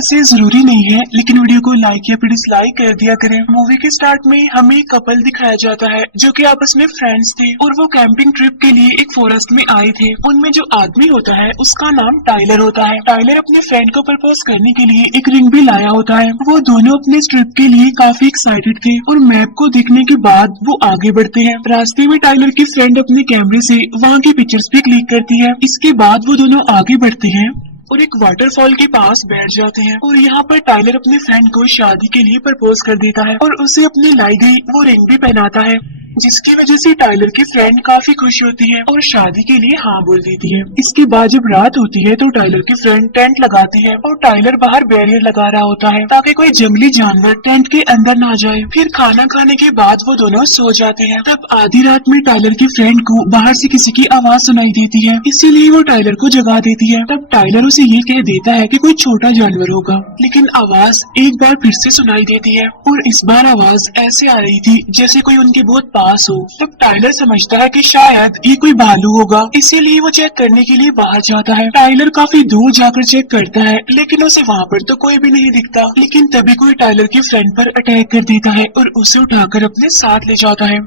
वैसे जरूरी नहीं है, लेकिन वीडियो को लाइक या फिर डिसलाइक कर दिया करें। मूवी के स्टार्ट में हमें एक कपल दिखाया जाता है जो कि आपस में फ्रेंड्स थे और वो कैंपिंग ट्रिप के लिए एक फॉरेस्ट में आए थे। उनमें जो आदमी होता है उसका नाम टाइलर होता है। टाइलर अपने फ्रेंड को प्रपोज करने के लिए एक रिंग भी लाया होता है। वो दोनों अपने इस ट्रिप के लिए काफी एक्साइटेड थे और मैप को देखने के बाद वो आगे बढ़ते हैं। रास्ते में टाइलर की फ्रेंड अपने कैमरे से वहाँ की पिक्चर्स भी क्लिक करती है। इसके बाद वो दोनों आगे बढ़ते हैं और एक वाटरफॉल के पास बैठ जाते हैं और यहाँ पर टाइलर अपने फ्रेंड को शादी के लिए प्रपोज कर देता है और उसे अपनी लाई गई वो रिंग भी पहनाता है, जिसकी वजह से टाइलर की फ्रेंड काफी खुश होती है और शादी के लिए हाँ बोल देती है। इसके बाद जब रात होती है तो टाइलर की फ्रेंड टेंट लगाती है और टाइलर बाहर बैरियर लगा रहा होता है ताकि कोई जंगली जानवर टेंट के अंदर ना जाए। फिर खाना खाने के बाद वो दोनों सो जाते हैं। तब आधी रात में टाइलर की फ्रेंड को बाहर से किसी की आवाज सुनाई देती है, इसीलिए वो टाइलर को जगा देती है। तब टाइलर उसे ये कह देता है कि कोई छोटा जानवर होगा, लेकिन आवाज एक बार फिर से सुनाई देती है और इस बार आवाज ऐसे आ रही थी जैसे कोई उनके बहुत पास हो। तब टाइलर समझता है कि शायद ये कोई भालू होगा, इसीलिए वो चेक करने के लिए बाहर जाता है। टाइलर काफी दूर जाकर चेक करता है, लेकिन उसे वहाँ पर तो कोई भी नहीं दिखता। लेकिन तभी कोई टाइलर की फ्रेंड पर अटैक कर देता है और उसे उठाकर अपने साथ ले जाता है।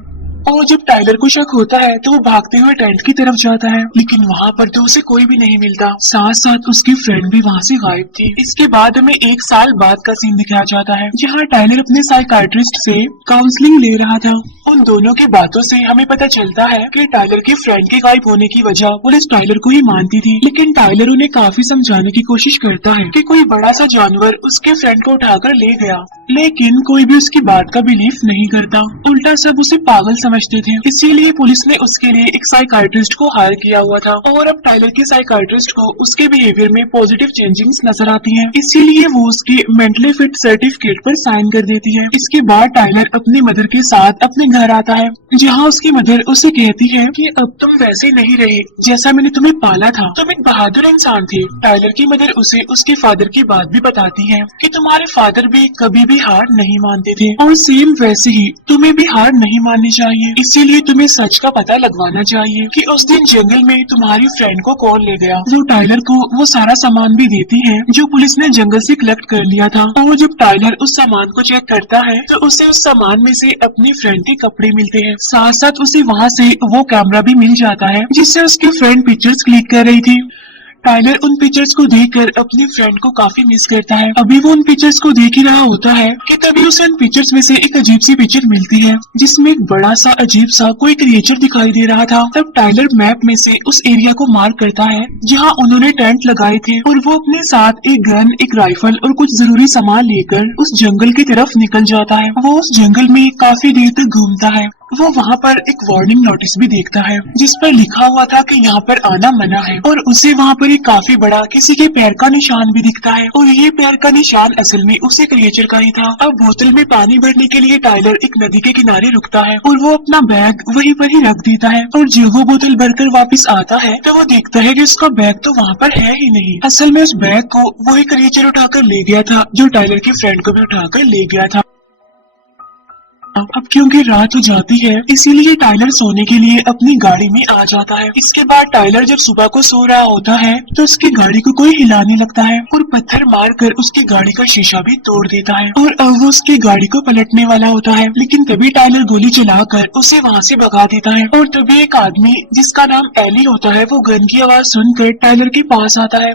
और जब टाइलर को शक होता है तो वो भागते हुए टेंट की तरफ जाता है, लेकिन वहाँ पर तो उसे कोई भी नहीं मिलता। साथ साथ उसकी फ्रेंड भी वहाँ से गायब थी। इसके बाद हमें एक साल बाद का सीन दिखाया जाता है जहाँ टाइलर अपने साइकाइट्रिस्ट से काउंसलिंग ले रहा था। उन दोनों की बातों से हमें पता चलता है कि टाइलर की फ्रेंड के गायब होने की वजह पुलिस टाइलर को ही मानती थी, लेकिन टाइलर उन्हें काफी समझाने की कोशिश करता है कि कोई बड़ा सा जानवर उसके फ्रेंड को उठाकर ले गया, लेकिन कोई भी उसकी बात का बिलीव नहीं करता। उल्टा सब उसे पागल समझते थे। इसीलिए पुलिस ने उसके लिए एक साइकाइट्रिस्ट को हायर किया हुआ था और अब टाइलर के साइकाइट्रिस्ट को उसके बिहेवियर में पॉजिटिव चेंजिंग्स नजर आती हैं, इसीलिए वो उसके मेंटली फिट सर्टिफिकेट पर साइन कर देती है। इसके बाद टाइलर अपनी मदर के साथ अपने घर आता है, जहाँ उसकी मदर उसे कहती है कि अब तुम वैसे नहीं रहे जैसा मैंने तुम्हें पाला था, तुम एक बहादुर इंसान थे। टाइलर की मदर उसे उसके फादर की बात भी बताती है कि तुम्हारे फादर भी कभी भी हार नहीं मानते थे और सेम वैसे ही तुम्हें भी हार नहीं माननी चाहिए। इसीलिए तुम्हें सच का पता लगवाना चाहिए कि उस दिन जंगल में तुम्हारी फ्रेंड को कौन ले गया। वो टाइलर को वो सारा सामान भी देती है जो पुलिस ने जंगल से कलेक्ट कर लिया था और जब टाइलर उस सामान को चेक करता है तो उसे उस सामान में से अपनी फ्रेंड के कपड़े मिलते हैं। साथ साथ उसे वहाँ से वो कैमरा भी मिल जाता है जिससे उसकी फ्रेंड पिक्चर्स क्लिक कर रही थी। टाइलर उन पिक्चर्स को देखकर अपनी फ्रेंड को काफी मिस करता है। अभी वो उन पिक्चर्स को देख ही रहा होता है कि तभी उसे उन पिक्चर्स में से एक अजीब सी पिक्चर मिलती है जिसमें एक बड़ा सा अजीब सा कोई क्रिएचर दिखाई दे रहा था। तब टाइलर मैप में से उस एरिया को मार्क करता है जहां उन्होंने टेंट लगाए थे और वो अपने साथ एक गन, एक राइफल और कुछ जरूरी सामान लेकर उस जंगल की तरफ निकल जाता है। वो उस जंगल में काफी देर तक घूमता है। वो वहाँ पर एक वार्निंग नोटिस भी देखता है जिस पर लिखा हुआ था कि यहाँ पर आना मना है और उसे वहाँ पर एक काफी बड़ा किसी के पैर का निशान भी दिखता है और ये पैर का निशान असल में उसी क्रिएचर का ही था। अब बोतल में पानी भरने के लिए टाइलर एक नदी के किनारे रुकता है और वो अपना बैग वहीं पर ही रख देता है और जब वो बोतल भरकर वापस आता है तो वो देखता है कि उसका बैग तो वहाँ पर है ही नहीं। असल में उस बैग को वही क्रिएचर उठाकर ले गया था जो टाइलर की फ्रेंड को भी उठाकर ले गया था। अब क्योंकि रात हो जाती है इसीलिए टाइलर सोने के लिए अपनी गाड़ी में आ जाता है। इसके बाद टाइलर जब सुबह को सो रहा होता है तो उसकी गाड़ी को कोई हिलाने लगता है और पत्थर मारकर उसकी गाड़ी का शीशा भी तोड़ देता है और अब वो उसकी गाड़ी को पलटने वाला होता है, लेकिन तभी टाइलर गोली चलाकर उसे वहाँ से भगा देता है और तभी एक आदमी जिसका नाम एली होता है वो गन की आवाज सुनकर टाइलर के पास आता है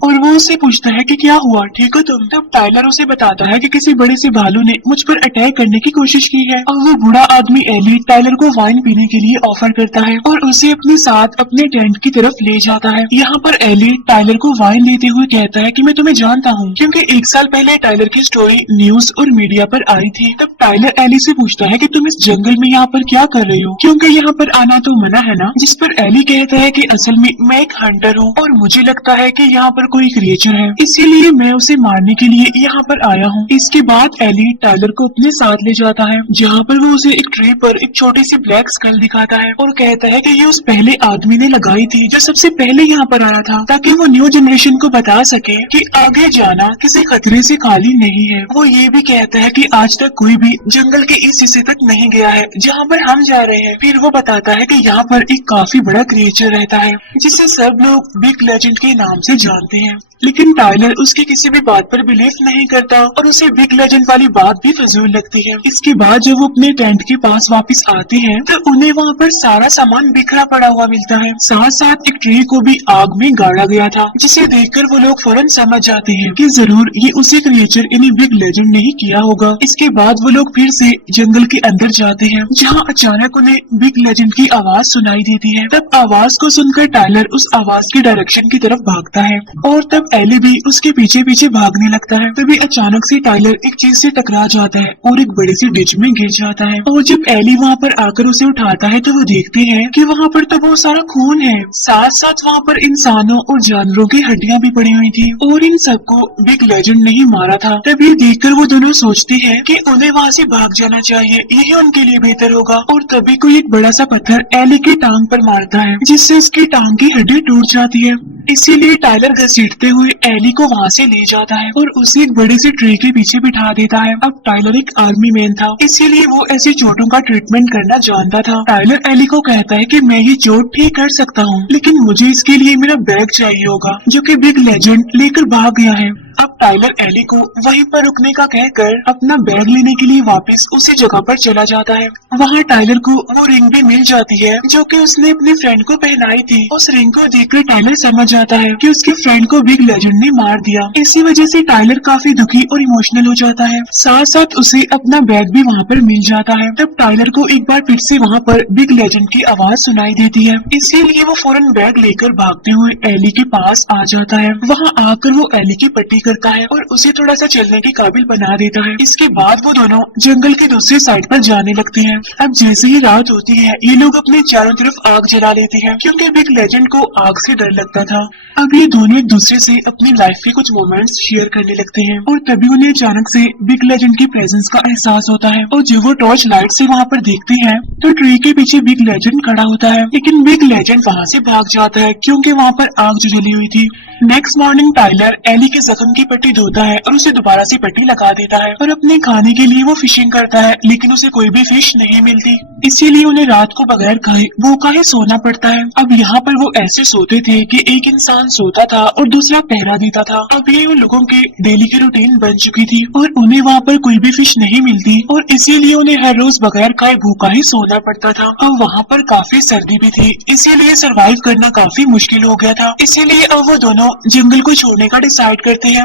और वो उससे पूछता है कि क्या हुआ, ठीक हो तुम। तब टाइलर उसे बताता है कि किसी बड़े से भालू ने मुझ पर अटैक करने की कोशिश की है और वो बूढ़ा आदमी एली टाइलर को वाइन पीने के लिए ऑफर करता है और उसे अपने साथ अपने टेंट की तरफ ले जाता है। यहाँ पर एली टाइलर को वाइन लेते हुए कहता है कि मैं तुम्हें जानता हूँ क्योंकि एक साल पहले टाइलर की स्टोरी न्यूज और मीडिया पर आई थी। तब टाइलर एली से पूछता है कि तुम इस जंगल में यहाँ पर क्या कर रहे हो, क्योंकि यहाँ पर आना तो मना है ना। जिस पर एली कहता है कि असल में मैं एक हंटर हूँ और मुझे लगता है कि यहाँ पर कोई क्रिएचर है, इसीलिए मैं उसे मारने के लिए यहाँ पर आया हूँ। इसके बाद एली टाइलर को अपने साथ ले जाता है जहाँ पर वो उसे एक ट्री पर एक छोटी सी ब्लैक स्कल दिखाता है और कहता है कि ये उस पहले आदमी ने लगाई थी जो सबसे पहले यहाँ पर आया था, ताकि वो न्यू जनरेशन को बता सके कि आगे जाना किसी खतरे से खाली नहीं है। वो ये भी कहता है कि आज तक कोई भी जंगल के इस हिस्से तक नहीं गया है जहाँ पर हम जा रहे हैं। फिर वो बताता है कि यहाँ पर एक काफी बड़ा क्रिएचर रहता है जिसे सब लोग बिग लेजेंड के नाम से जानते हैं। लेकिन टाइलर उसकी किसी भी बात पर बिलीव नहीं करता और उसे बिग लेजेंड वाली बात भी फजूल लगती है। इसके बाद जब वो अपने टेंट के पास वापस आते हैं तो उन्हें वहाँ पर सारा सामान बिखरा पड़ा हुआ मिलता है। साथ साथ एक ट्री को भी आग में गाड़ा गया था, जिसे देखकर वो लोग फौरन समझ जाते हैं कि जरूर ये उसी क्रिएचर यानी बिग लेजेंड ने ही किया होगा। इसके बाद वो लोग फिर से जंगल के अंदर जाते हैं, जहाँ अचानक उन्हें बिग लेजेंड की आवाज सुनाई देती है। तब आवाज को सुनकर टाइलर उस आवाज के डायरेक्शन की तरफ भागता है और तब एली भी उसके पीछे पीछे भागने लगता है। तभी अचानक से टाइलर एक चीज से टकरा जाता है और एक बड़ी सी डिच में गिर जाता है। और जब एली वहाँ पर आकर उसे उठाता है तो वो देखते हैं कि वहाँ पर तो बहुत सारा खून है। साथ साथ वहाँ पर इंसानों और जानवरों की हड्डियां भी पड़ी हुई थी और इन सबको बिग लेजेंड ने ही मारा था। तब ये देखकर वो दोनों सोचते हैं कि उन्हें वहाँ से भाग जाना चाहिए, यही उनके लिए बेहतर होगा। और तभी कोई एक बड़ा सा पत्थर एली की टांग पर मारता है, जिससे उसकी टांग की हड्डी टूट जाती है। इसीलिए टाइलर घसीटते हुए एली को वहाँ से ले जाता है और उसे एक बड़ी सी ट्री के पीछे बिठा देता है। अब टाइलर एक आर्मी मैन था, इसीलिए वो ऐसी चोटों का ट्रीटमेंट करना जानता था। टाइलर एली को कहता है कि मैं ये चोट ठीक कर सकता हूँ, लेकिन मुझे इसके लिए मेरा बैग चाहिए होगा, जो कि बिग लेजेंड लेकर भाग गया है। अब टाइलर एली को वहीं पर रुकने का कहकर अपना बैग लेने के लिए वापस उसी जगह पर चला जाता है। वहाँ टाइलर को वो रिंग भी मिल जाती है जो कि उसने अपने फ्रेंड को पहनाई थी। उस रिंग को देखकर टाइलर समझ जाता है कि उसके फ्रेंड को बिग लेजेंड ने मार दिया। इसी वजह से टाइलर काफी दुखी और इमोशनल हो जाता है। साथ साथ उसे अपना बैग भी वहाँ पर मिल जाता है। तब टाइलर को एक बार फिर से वहाँ पर बिग लेजेंड की आवाज सुनाई देती है, इसीलिए वो फौरन बैग लेकर भागते हुए एली के पास आ जाता है। वहाँ आकर वो एली की पट्टी करता है और उसे थोड़ा सा चलने के काबिल बना देता है। इसके बाद वो दोनों जंगल के दूसरी साइड पर जाने लगते हैं। अब जैसे ही रात होती है ये लोग अपने चारों तरफ आग जला लेते हैं, क्योंकि बिग लेजेंड को आग से डर लगता था। अब ये दोनों एक दूसरे से अपनी लाइफ के कुछ मोमेंट्स शेयर करने लगते हैं और तभी उन्हें अचानक से बिग लेजेंड की प्रेजेंस का एहसास होता है। और जब वो टॉर्च लाइट से वहाँ पर देखते हैं तो ट्री के पीछे बिग लेजेंड खड़ा होता है, लेकिन बिग लेजेंड वहाँ से भाग जाता है क्योंकि वहाँ पर आग जो जली हुई थी। नेक्स्ट मॉर्निंग टाइलर एली के जख्म की पट्टी धोता है और उसे दोबारा से पट्टी लगा देता है और अपने खाने के लिए वो फिशिंग करता है, लेकिन उसे कोई भी फिश नहीं मिलती। इसीलिए उन्हें रात को बगैर खाए भूखा ही सोना पड़ता है। अब यहाँ पर वो ऐसे सोते थे कि एक इंसान सोता था और दूसरा पहरा देता था। अब ये उन लोगों की डेली की रूटीन बन चुकी थी और उन्हें वहाँ पर कोई भी फिश नहीं मिलती और इसीलिए उन्हें हर रोज बगैर खाए भूखा ही सोना पड़ता था। अब वहाँ पर काफी सर्दी भी थी, इसीलिए सरवाइव करना काफी मुश्किल हो गया था। इसीलिए अब वो दोनों जंगल को छोड़ने का डिसाइड करते हैं।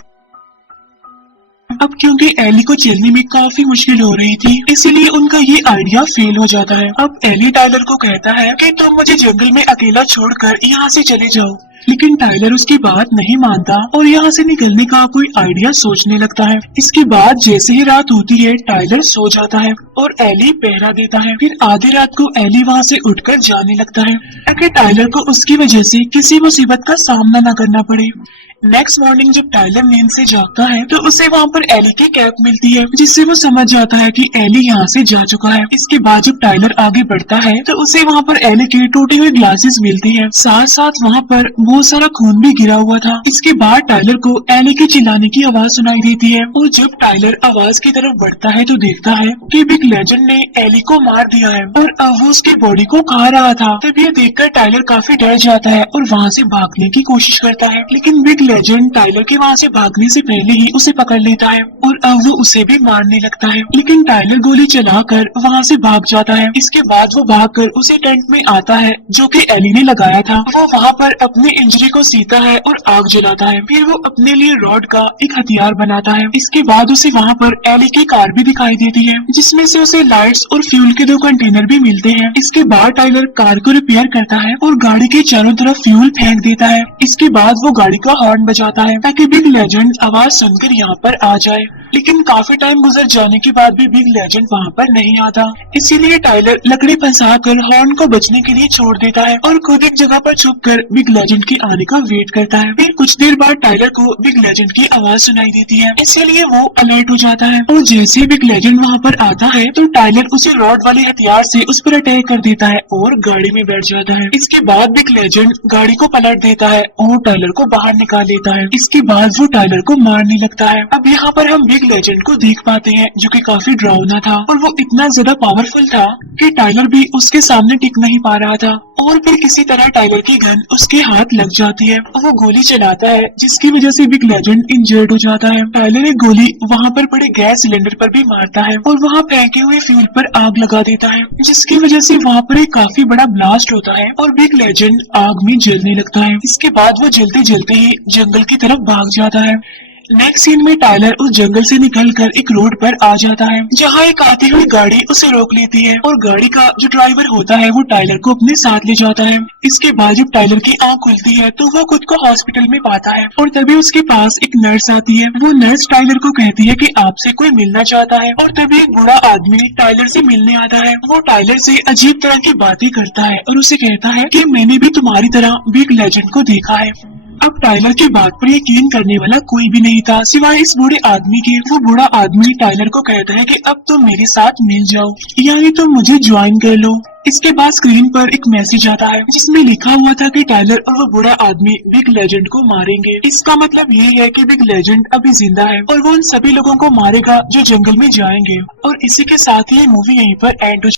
अब क्योंकि एली को चलने में काफी मुश्किल हो रही थी, इसीलिए उनका ये आइडिया फेल हो जाता है। अब एली टाइलर को कहता है कि तुम मुझे जंगल में अकेला छोड़कर यहाँ से चले जाओ, लेकिन टाइलर उसकी बात नहीं मानता और यहाँ से निकलने का कोई आइडिया सोचने लगता है। इसके बाद जैसे ही रात होती है टाइलर सो जाता है और एली पहरा देता है। फिर आधी रात को एली वहाँ से उठकर जाने लगता है ताकि टाइलर को उसकी वजह से किसी मुसीबत का सामना न करना पड़े। नेक्स्ट मॉर्निंग जब टाइलर नींद से जागता है तो उसे वहाँ पर एली की कैप मिलती है, जिससे वो समझ जाता है कि एली यहाँ से जा चुका है। इसके बाद जब टाइलर आगे बढ़ता है तो उसे वहाँ पर एली की टूटी हुई ग्लासेस मिलती है। साथ साथ वहाँ पर बहुत सारा खून भी गिरा हुआ था। इसके बाद टाइलर को एली के चिल्लाने की आवाज सुनाई देती है और जब टाइलर आवाज की तरफ बढ़ता है तो देखता है कि बिग लेजेंड ने एली को मार दिया है और अब वो उसकी बॉडी को खा रहा था। तब ये देखकर टाइलर काफी डर जाता है और वहाँ से भागने की कोशिश करता है, लेकिन बिग लेजेंड टाइलर के वहाँ से भागने से पहले ही उसे पकड़ लेता है और अब वो उसे भी मारने लगता है, लेकिन टाइलर गोली चलाकर वहाँ से भाग जाता है। इसके बाद वो भागकर उसे टेंट में आता है जो कि एली ने लगाया था। वो वहाँ पर अपने इंजरी को सीता है और आग जलाता है। फिर वो अपने लिए रॉड का एक हथियार बनाता है। इसके बाद उसे वहाँ पर एली की कार भी दिखाई देती है, जिसमें से उसे लाइट्स और फ्यूल के 2 कंटेनर भी मिलते हैं। इसके बाद टाइलर कार को रिपेयर करता है और गाड़ी के चारों तरफ फ्यूल फेंक देता है। इसके बाद वो गाड़ी का हॉर्न बजाता है ताकि बिग लेजेंड आवाज सुनकर यहाँ पर आ जाए, लेकिन काफी टाइम गुजर जाने के बाद भी बिग लेजेंड वहाँ पर नहीं आता। इसीलिए टाइलर लकड़ी फंसाकर हॉर्न को बचने के लिए छोड़ देता है और खुद एक जगह पर छुपकर बिग लेजेंड के आने का वेट करता है। फिर कुछ देर बाद टाइलर को बिग लेजेंड की आवाज सुनाई देती है, इसीलिए वो अलर्ट हो जाता है और जैसे ही बिग लेजेंड वहाँ पर आता है तो टाइलर उसे रॉड वाले हथियार से उस पर अटैक कर देता है और गाड़ी में बैठ जाता है। इसके बाद बिग लेजेंड गाड़ी को पलट देता है और टाइलर को बाहर निकाल लेता है। इसके बाद वो टाइलर को मारने लगता है। अब यहाँ पर हम बिग बिग लेजेंड को देख पाते हैं जो कि काफी डरावना था और वो इतना ज्यादा पावरफुल था कि टाइलर भी उसके सामने टिक नहीं पा रहा था। और फिर किसी तरह टाइलर की गन उसके हाथ लग जाती है और वो गोली चलाता है जिसकी वजह से बिग लेजेंड इंजर्ड हो जाता है। टाइलर एक गोली वहाँ पर पड़े गैस सिलेंडर पर भी मारता है और वहाँ फेंके हुए फ्यूल पर आग लगा देता है जिसकी वजह से वहाँ पर एक काफी बड़ा ब्लास्ट होता है और बिग लेजेंड आग में जलने लगता है। इसके बाद वो जलते जलते ही जंगल की तरफ भाग जाता है। नेक्स्ट सीन में टाइलर उस जंगल से निकलकर एक रोड पर आ जाता है जहाँ एक आती हुई गाड़ी उसे रोक लेती है और गाड़ी का जो ड्राइवर होता है वो टाइलर को अपने साथ ले जाता है। इसके बाद जब टाइलर की आंख खुलती है तो वो खुद को हॉस्पिटल में पाता है और तभी उसके पास एक नर्स आती है। वो नर्स टाइलर को कहती है कि आपसे कोई मिलना चाहता है और तभी एक बूढ़ा आदमी टाइलर से मिलने आता है। वो टाइलर से अजीब तरह की बातें करता है और उसे कहता है कि मैंने भी तुम्हारी तरह बिग लेजेंड को देखा है। अब टाइलर की बात पर यकीन करने वाला कोई भी नहीं था सिवाय इस बूढ़े आदमी के। वो बूढ़ा आदमी टाइलर को कहता है कि अब तुम मेरे साथ मिल जाओ, यानी तुम मुझे ज्वाइन कर लो। इसके बाद स्क्रीन पर एक मैसेज आता है जिसमें लिखा हुआ था कि टाइलर और वो बूढ़ा आदमी बिग लेजेंड को मारेंगे। इसका मतलब ये है कि बिग लेजेंड अभी जिंदा है और वो उन सभी लोगों को मारेगा जो जंगल में जाएंगे। और इसी के साथ ही ये मूवी यहीं पर एंड हो